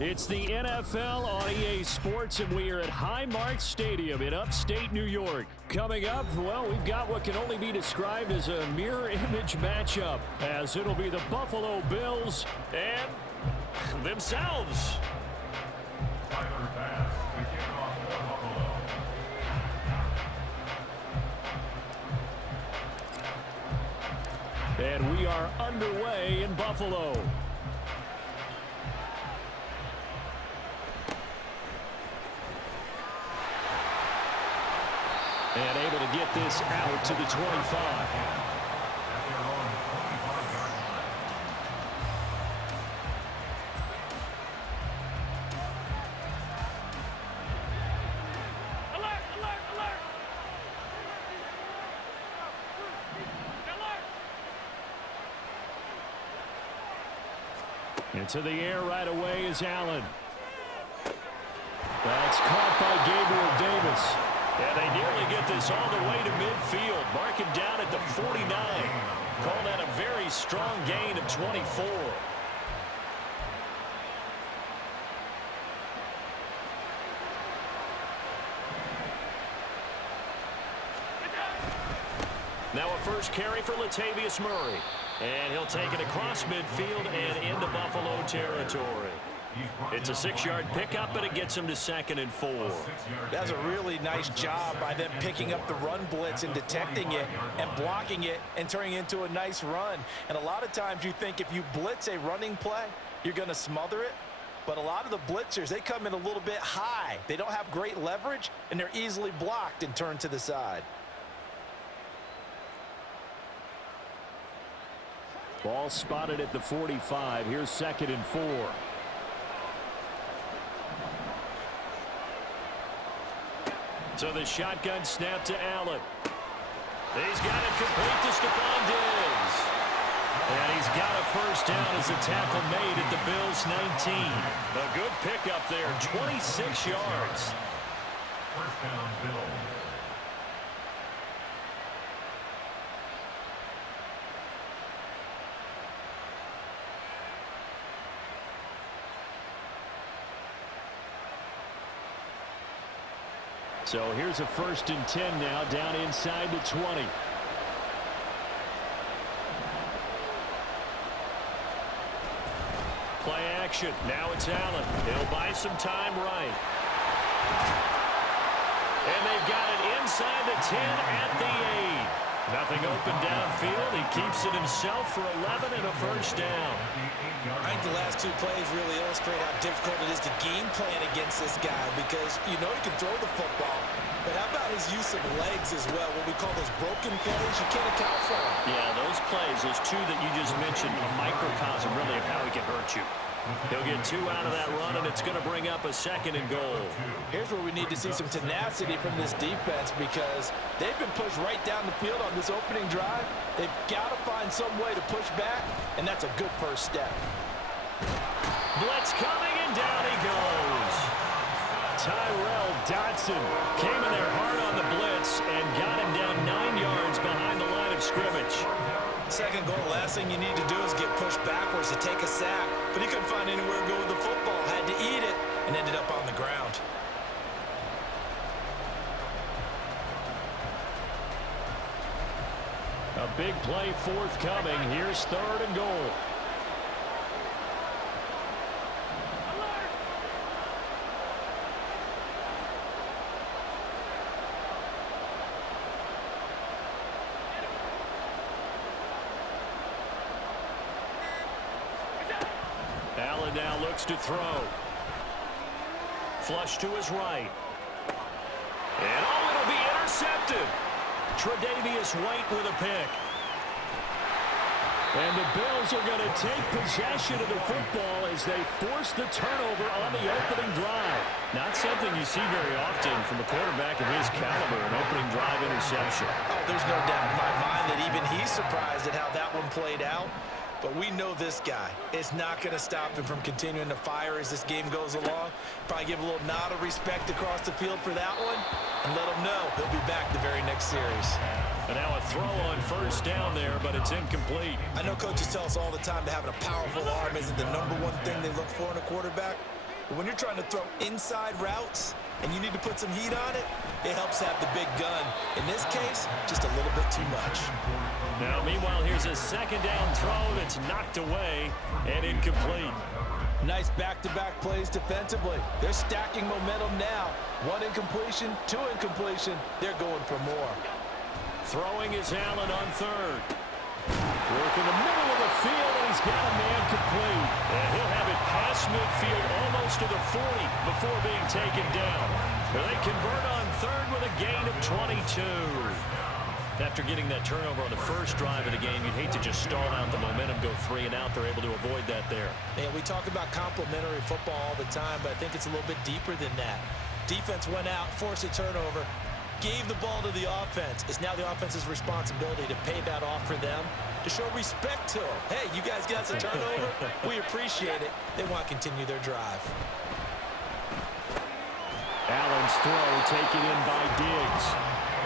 It's the NFL on EA Sports, and we are at Highmark Stadium in upstate New York. Coming up, well, we've got what can only be described as a mirror image matchup, as it'll be the Buffalo Bills and themselves. And we are underway in Buffalo. And able to get this out to the 25. Into the air right away is Allen. That's caught by Gabriel Davis. And they nearly get this all the way to midfield. Mark him down at the 49. Call that a very strong gain of 24. Now a first carry for Latavius Murray. And he'll take it across midfield and into Buffalo territory. It's a 6-yard pickup, but it gets him to 2nd and 4. That's a really nice job by them picking up the run blitz and detecting it and blocking it and turning it into a nice run. And a lot of times you think if you blitz a running play, you're going to smother it. But a lot of the blitzers, they come in a little bit high. They don't have great leverage, and they're easily blocked and turned to the side. Ball spotted at the 45. Here's 2nd and 4. So the shotgun snap to Allen. He's got it complete to Stephon Diggs. And he's got a first down as a tackle made at the Bills' 19. A good pickup there, 26 yards. First down, Bills. So here's a 1st and 10 now, down inside the 20. Play action. Now it's Allen. He'll buy some time right. And they've got it inside the 10 at the 8. Nothing open downfield. He keeps it himself for 11 and a first down. I think the last 2 plays really illustrate how difficult it is to game plan against this guy because you know he can throw the football, but how about his use of legs as well? What we call those broken plays, you can't account for them. Yeah, those plays, those 2 that you just mentioned, a microcosm really of how he can hurt you. He'll get 2 out of that run, and it's going to bring up a 2nd and goal. Here's where we need to see some tenacity from this defense because they've been pushed right down the field on this opening drive. They've got to find some way to push back, and that's a good first step. Blitz coming, and down he goes. Tyrell Dodson came in there hard on the blitz and got him down 9 yards behind the line of scrimmage. 2nd goal, last thing you need to do is get pushed backwards to take a sack. But he couldn't find anywhere to go with the football, had to eat it, and ended up on the ground. A big play forthcoming. Here's 3rd and goal. Allen now looks to throw. Flush to his right. And it'll be intercepted. Tre'Davious White with a pick. And the Bills are going to take possession of the football as they force the turnover on the opening drive. Not something you see very often from a quarterback of his caliber, an opening drive interception. Oh, there's no doubt in my mind that even he's surprised at how that one played out. But we know this guy is not going to stop him from continuing to fire as this game goes along. Probably give a little nod of respect across the field for that one and let him know he'll be back the very next series. And now a throw on first down there, but it's incomplete. I know coaches tell us all the time that having a powerful arm isn't the #1 thing they look for in a quarterback. But when you're trying to throw inside routes and you need to put some heat on it, it helps have the big gun. In this case, just a little bit too much. Now, meanwhile, here's a second down throw that's knocked away and incomplete. Nice back-to-back plays defensively. They're stacking momentum now. 1 incompletion, 2 incompletion. They're going for more. Throwing is Allen on third. Work in the middle of the field, and he's got a man complete. And he'll have it past midfield almost to the 40 before being taken down. They convert on third with a gain of 22. After getting that turnover on the first drive of the game, you'd hate to just stall out the momentum, go 3 and out. They're able to avoid that there. And we talk about complementary football all the time, but I think it's a little bit deeper than that. Defense went out, forced a turnover, gave the ball to the offense. It's now the offense's responsibility to pay that off for them, to show respect to them. Hey, you guys got some turnover? We appreciate it. They want to continue their drive. Allen's throw taken in by Diggs.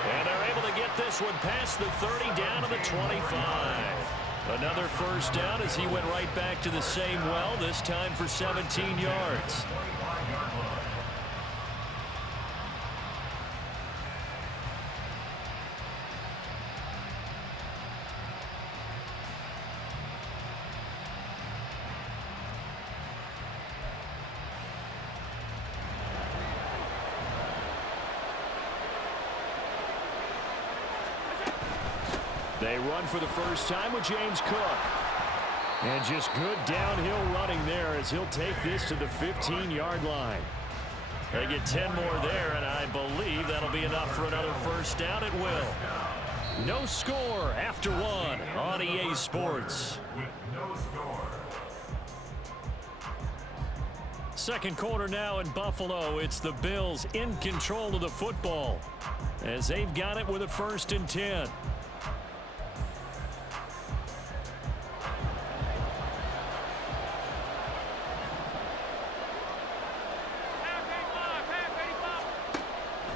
And they're able to get this one past the 30 down to the 25. Another first down as he went right back to the same well, this time for 17 yards. They run for the first time with James Cook. And just good downhill running there as he'll take this to the 15-yard line. They get 10 more there, and I believe that'll be enough for another first down. It will. No score after 1 on EA Sports. With no score. Second quarter now in Buffalo. It's the Bills in control of the football as they've got it with a 1st and 10.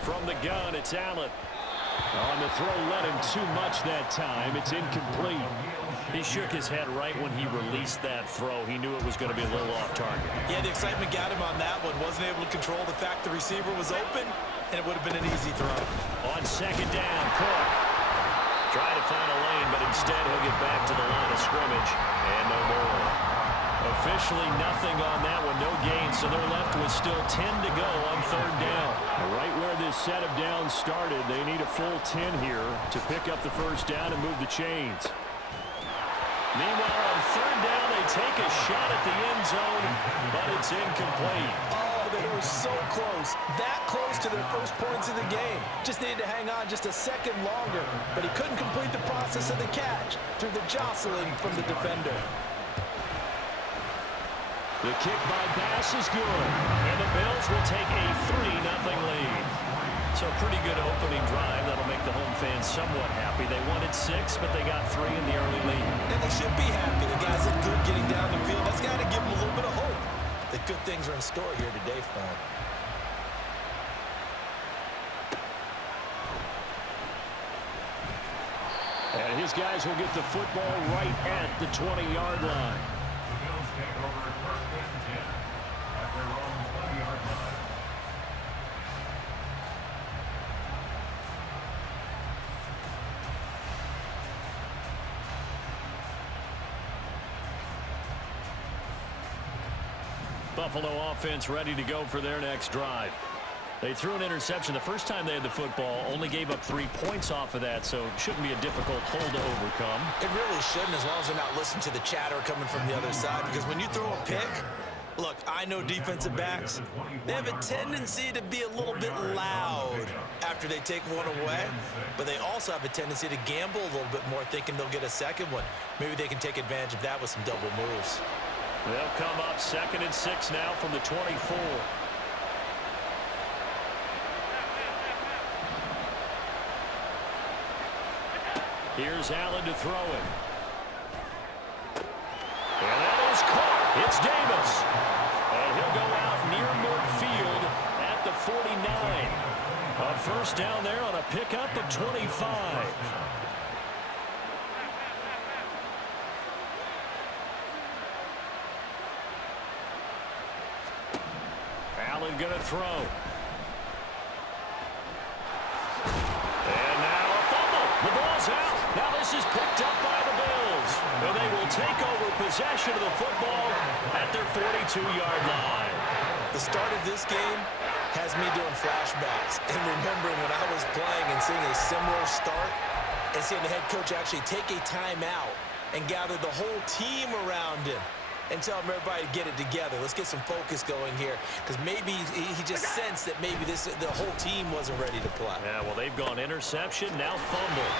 From the gun, it's Allen. On the throw, led him too much that time. It's incomplete. He shook his head right when he released that throw. He knew it was going to be a little off target. Yeah, the excitement got him on that one. Wasn't able to control the fact the receiver was open, and it would have been an easy throw. On second down, Cook. Trying to find a lane, but instead he'll get back to the line of scrimmage. And no more. Officially nothing on that one, no gain, so they're left with still 10 to go on 3rd down. Right where this set of downs started, they need a full 10 here to pick up the first down and move the chains. Meanwhile, on 3rd down, they take a shot at the end zone, but it's incomplete. Oh, they were so close, that close to their first points of the game. Just needed to hang on just a second longer, but he couldn't complete the process of the catch through the jostling from the defender. The kick by Bass is good, and the Bills will take a 3-0 lead. So a pretty good opening drive. That'll make the home fans somewhat happy. They wanted 6, but they got 3 in the early lead. And they should be happy. The guys look good getting down the field. That's got to give them a little bit of hope that good things are in store here today for them. And his guys will get the football right at the 20-yard line. The Bills take over 1st and 10 at their own 20-yard line. Buffalo offense ready to go for their next drive. They threw an interception the first time they had the football, only gave up 3 points off of that, so it shouldn't be a difficult hole to overcome. It really shouldn't, as long as they're not listening to the chatter coming from the other side, because when you throw a pick, look, I know defensive backs, they have a tendency to be a little bit loud after they take one away, but they also have a tendency to gamble a little bit more, thinking they'll get a second one. Maybe they can take advantage of that with some double moves. They'll come up 2nd and 6 now from the 24. Here's Allen to throw it. And that is caught. It's Davis. And he'll go out near midfield at the 49. A first down there on a pickup of 25. Allen going to throw. And now a fumble. The ball's out. Now this is picked up by the Bills. And they will take over possession of the football at their 42-yard line. The start of this game has me doing flashbacks and remembering when I was playing and seeing a similar start and seeing the head coach actually take a timeout and gather the whole team around him and tell everybody to get it together. Let's get some focus going here, because maybe he just sensed that maybe the whole team wasn't ready to play. Yeah, well, they've gone interception, now fumble.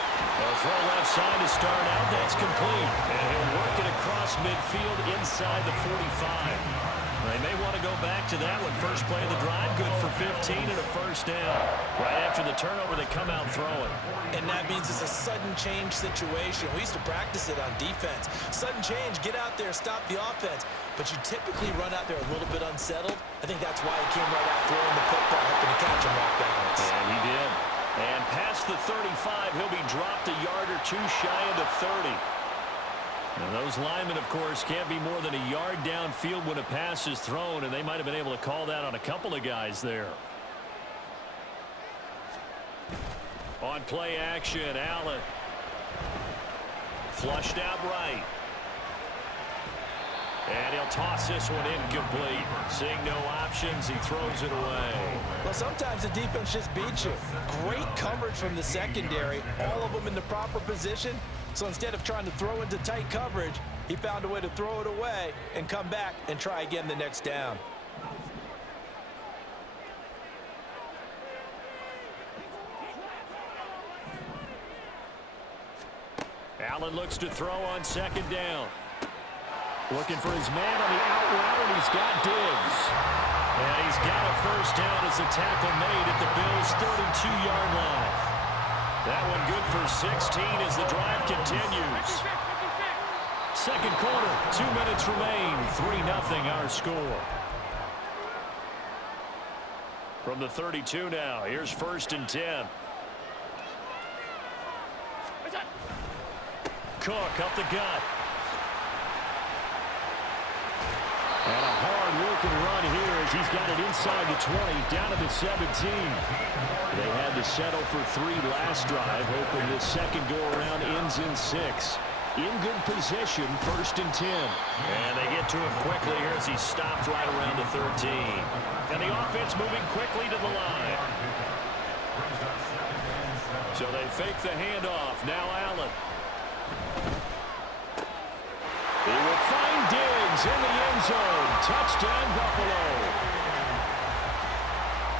They'll throw left side to start out. That's complete. And he'll work it across midfield inside the 45. They may want to go back to that one. First play of the drive, good for 15 and a first down. Right after the turnover, they come out throwing. And that means it's a sudden change situation. We used to practice it on defense. Sudden change, get out there, stop the offense. But you typically run out there a little bit unsettled. I think that's why he came right out throwing the football, hoping to catch him off balance. And he did. And past the 35, he'll be dropped a yard or two shy of the 30. And those linemen, of course, can't be more than a yard downfield when a pass is thrown, and they might have been able to call that on a couple of guys there. On play action, Allen. Flushed out right. And he'll toss this one incomplete. Seeing no options, he throws it away. Well, sometimes the defense just beats you. Great coverage from the secondary, all of them in the proper position. So instead of trying to throw into tight coverage, he found a way to throw it away and come back and try again the next down. Allen looks to throw on second down. Looking for his man on the out route, and he's got Diggs. And he's got a first down as the tackle made at the Bills' 32-yard line. That one good for 16 as the drive continues. Second quarter, 2 minutes remain. 3-0 our score. From the 32 now, here's 1st and 10. Cook up the gut. And a hard-working run here as he's got it inside the 20, down to the 17. They had to settle for 3 last drive, hoping this second go-around ends in 6. In good position, 1st and 10. And they get to him quickly here as he stopped right around the 13. And the offense moving quickly to the line. So they fake the handoff. Now Allen. He will find Diggs in the end zone. Touchdown, Buffalo.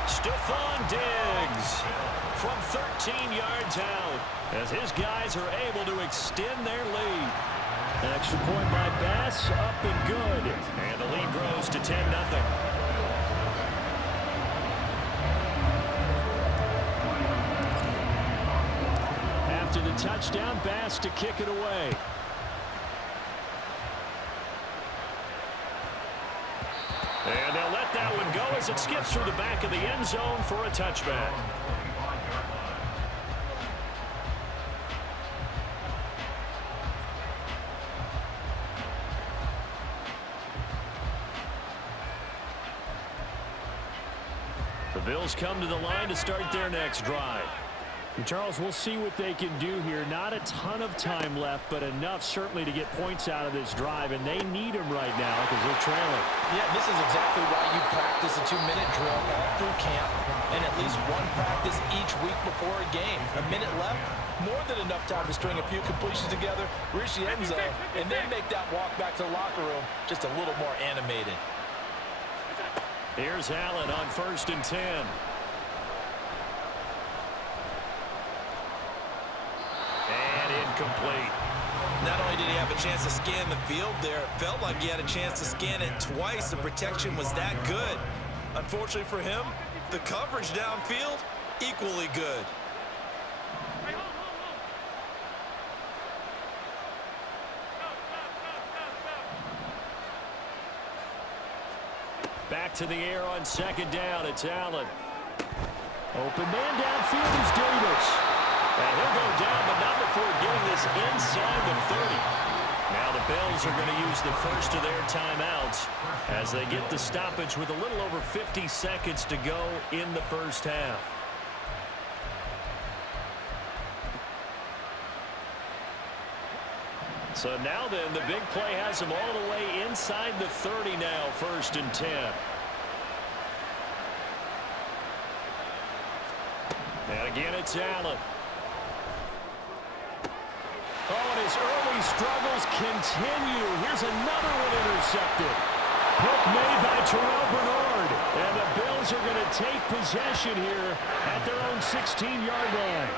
Stephon Diggs from 13 yards out as his guys are able to extend their lead. An extra point by Bass, up and good. And the lead grows to 10-0. After the touchdown, Bass to kick it away. And they'll let that one go as it skips through the back of the end zone for a touchback. The Bills come to the line to start their next drive. And Charles, we'll see what they can do here. Not a ton of time left, but enough certainly to get points out of this drive, and they need them right now because they're trailing. Yeah, this is exactly why you practice a 2-minute drill all through camp and at least one practice each week before a game. A minute left, more than enough time to string a few completions together, reach the end zone, and then make that walk back to the locker room just a little more animated. Here's Allen on 1st and 10. Complete. Not only did he have a chance to scan the field there, it felt like he had a chance to scan it twice. The protection was that good. Unfortunately for him, the coverage downfield, equally good. Back to the air on second down. It's Allen. Open man downfield is Davis. And he'll go down, but not before getting this inside the 30. Now the Bills Bills are going to use the first of their timeouts as they get the stoppage with a little over 50 seconds to go in the first half. So now then, the big play has them all the way inside the 30 now, 1st and 10. And again, it's Allen. Oh, and his early struggles continue. Here's another one intercepted. Pick made by Terrell Bernard. And the Bills are going to take possession here at their own 16-yard line.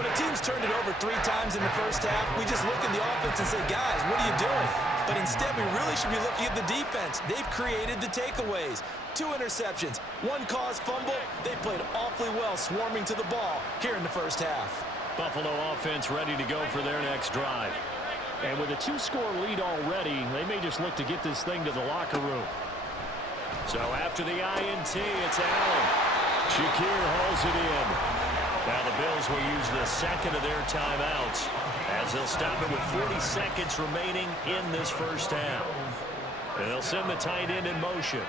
When a team's turned it over 3 times in the first half, we just look at the offense and say, guys, what are you doing? But instead, we really should be looking at the defense. They've created the takeaways. 2 interceptions, 1 caused fumble. They played awfully well swarming to the ball here in the first half. Buffalo offense ready to go for their next drive. And with a 2-score lead already, they may just look to get this thing to the locker room. So after the INT, it's Allen. Shakir hauls it in. Now the Bills will use the second of their timeouts as they'll stop it with 40 seconds remaining in this first half. And they'll send the tight end in motion.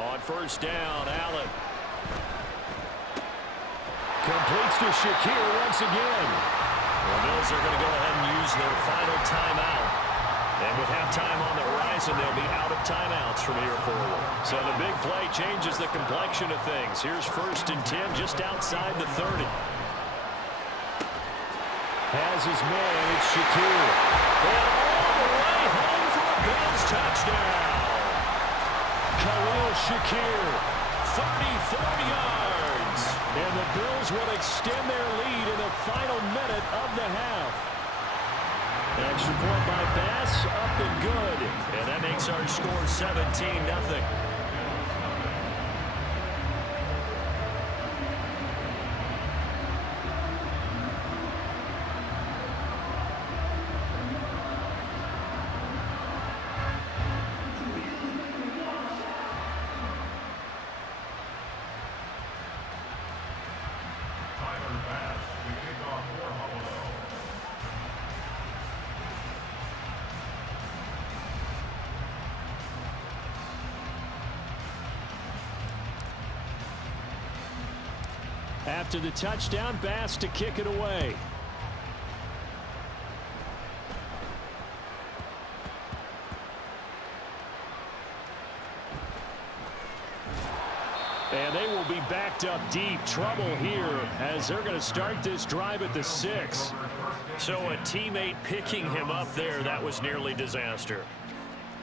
On first down, Allen. Completes to Shakir once again. The Bills are going to go ahead and use their final timeout. And with halftime on the horizon, they'll be out of timeouts from here forward. So the big play changes the complexion of things. Here's 1st and 10 just outside the 30. Has his man, it's Shakir. And all the way home for a Bills touchdown. Khalil Shakir, 34 yards. And the Bills will extend their lead in the final minute of the half. Extra point by Bass, up and good. And that makes our score 17-0. After the touchdown, Bass to kick it away. And they will be backed up deep. Trouble here as they're going to start this drive at the 6. So a teammate picking him up there, that was nearly disaster.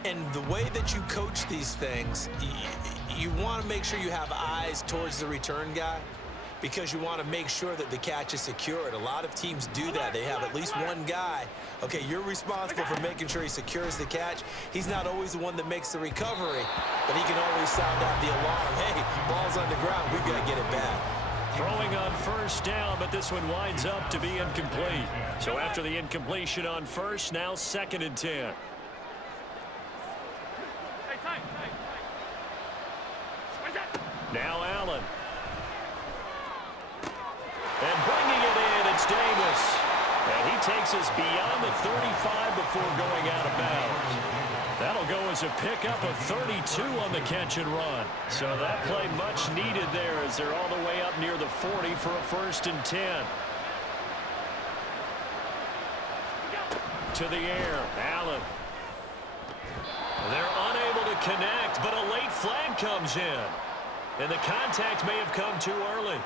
And the way that you coach these things, you want to make sure you have eyes towards the return guy, because you want to make sure that the catch is secured. A lot of teams do that. They have at least one guy. Okay, you're responsible for making sure he secures the catch. He's not always the one that makes the recovery, but he can always sound out the alarm. Hey, ball's on the ground. We've got to get it back. Throwing on first down, but this one winds up to be incomplete. So after the incompletion on first, now 2nd and 10. Now Allen. And bringing it in, it's Davis. And he takes us beyond the 35 before going out of bounds. That'll go as a pickup of 32 on the catch and run. So that play much needed there as they're all the way up near the 40 for a 1st and 10. To the air, Allen. They're unable to connect, but a late flag comes in. And the contact may have come too early.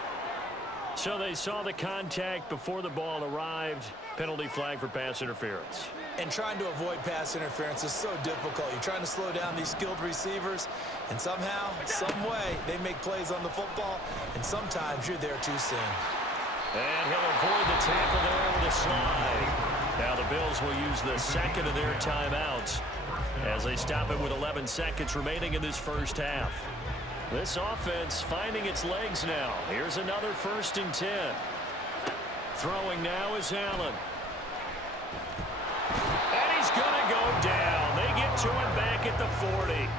So they saw the contact before the ball arrived. Penalty flag for pass interference. And trying to avoid pass interference is so difficult. You're trying to slow down these skilled receivers, and somehow, some way, they make plays on the football, and sometimes you're there too soon. And he'll avoid the tackle there with a slide. Now the Bills will use the second of their timeouts as they stop it with 11 seconds remaining in this first half. This offense finding its legs now. Here's another 1st and 10. Throwing now is Allen. And he's going to go down. They get to him back at the 40.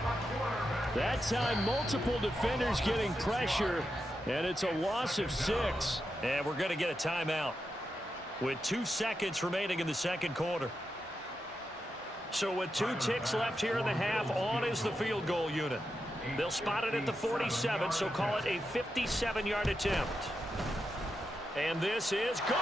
That time, multiple defenders getting pressure, and it's a loss of 6. And we're going to get a timeout with 2 seconds remaining in the second quarter. So with 2 ticks left here in the half, on is the field goal unit. They'll spot it at the 47, so call it a 57-yard attempt. And this is good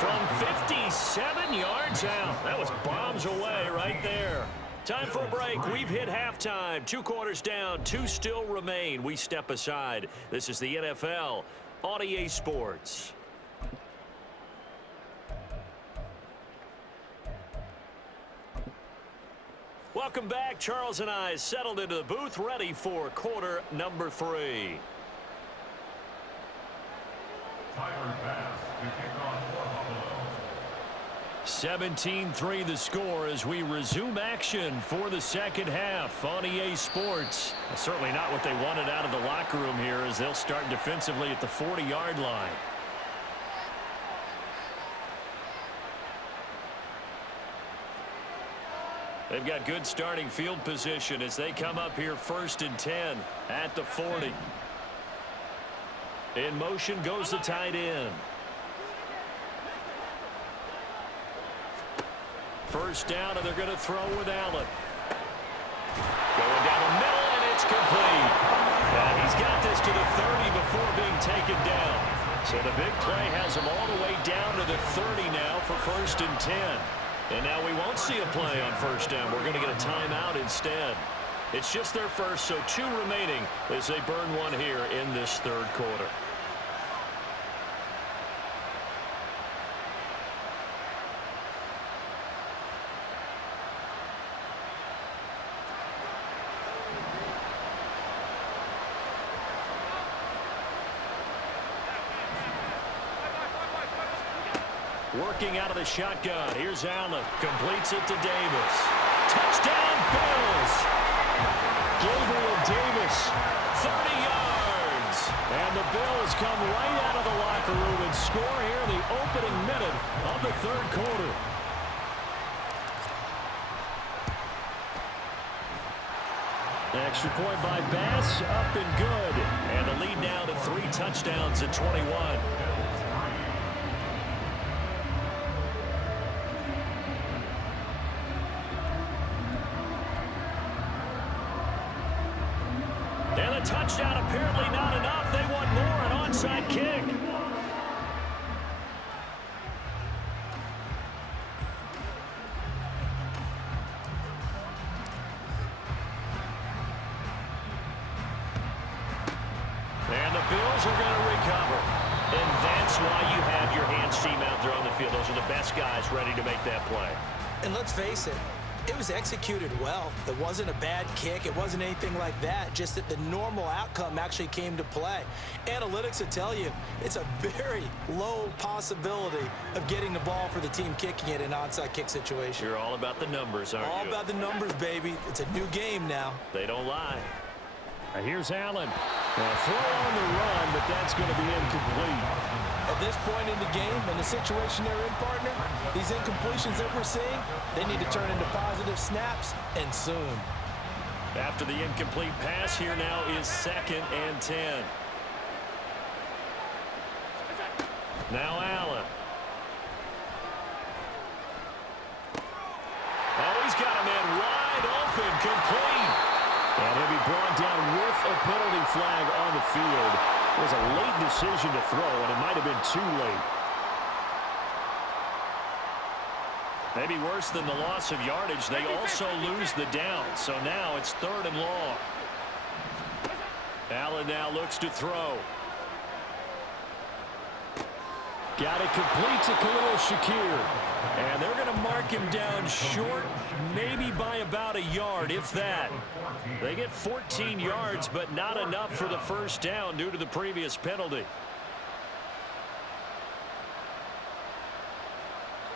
from 57 yards out. That was bombs away right there. Time for a break. We've hit halftime. 2 quarters down, 2 still remain. We step aside. This is the NFL on EA Sports. Welcome back. Charles and I settled into the booth, ready for quarter number 3. Tyler Bass to kick off for Buffalo. 17-3 the score as we resume action for the second half on EA Sports. Certainly not what they wanted out of the locker room here as they'll start defensively at the 40-yard line. They've got good starting field position as they come up here 1st and 10 at the 40. In motion goes the tight end. First down, and they're going to throw with Allen. Going down the middle, and it's complete. He's got this to the 30 before being taken down. So the big play has him all the way down to the 30 now for 1st and 10. And now we won't see a play on 1st down. We're going to get a timeout instead. It's just their first, so 2 remaining as they burn 1 here in this 3rd quarter. Working out of the shotgun. Here's Allen. Completes it to Davis. Touchdown, Bills. Gabriel Davis, 30 yards. And the Bills come right out of the locker room and score here in the opening minute of the 3rd quarter. Extra point by Bass, up and good. And the lead now to 3 touchdowns at 21. And a touchdown apparently not enough. They want more, an onside kick. And the Bills are going to recover. And that's why you have your hands team out there on the field. Those are the best guys ready to make that play. And let's face it, it was executed well. It wasn't a bad kick. It wasn't anything like that. Just that the normal outcome actually came to play. Analytics will tell you it's a very low possibility of getting the ball for the team kicking it in an onside kick situation. You're all about the numbers, aren't you? All about the numbers, baby. It's a new game now. They don't lie. Here's Allen. A throw on the run, but that's going to be incomplete. At this point in the game and the situation they're in, partner, these incompletions that we're seeing, they need to turn into positive snaps, and soon. After the incomplete pass, here now is 2nd and 10. Now Allen. Oh, he's got a man wide open, complete. And he'll be brought down with a penalty flag on the field. It was a late decision to throw, and it might have been too late. Maybe worse than the loss of yardage, they also lose the down. So now it's 3rd and long. Allen now looks to throw. Got it complete to Khalil Shakir. And they're going to mark him down short, maybe by about a yard, if that. They get 14 yards, but not enough for the 1st down due to the previous penalty.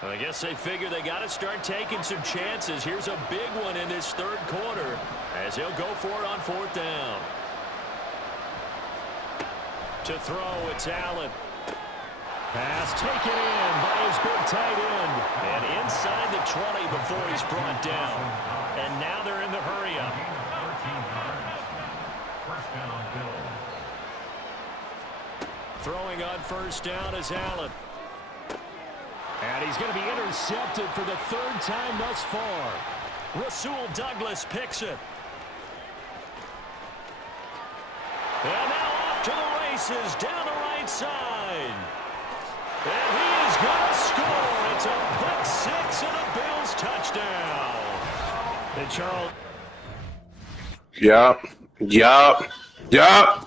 I guess they figure they got to start taking some chances. Here's a big one in this 3rd quarter as he'll go for it on 4th down. To throw, it's Allen. Pass taken in by his big tight end. And inside the 20 before he's brought down. And now they're in the hurry-up. 13 yards. 1st down, Bills. Throwing on first down is Allen. And he's going to be intercepted for the third time thus far. Rasul Douglas picks it. And now off to the races down the right side. And he is going to score. It's a pick six and a Bills touchdown. And Charles. Yup.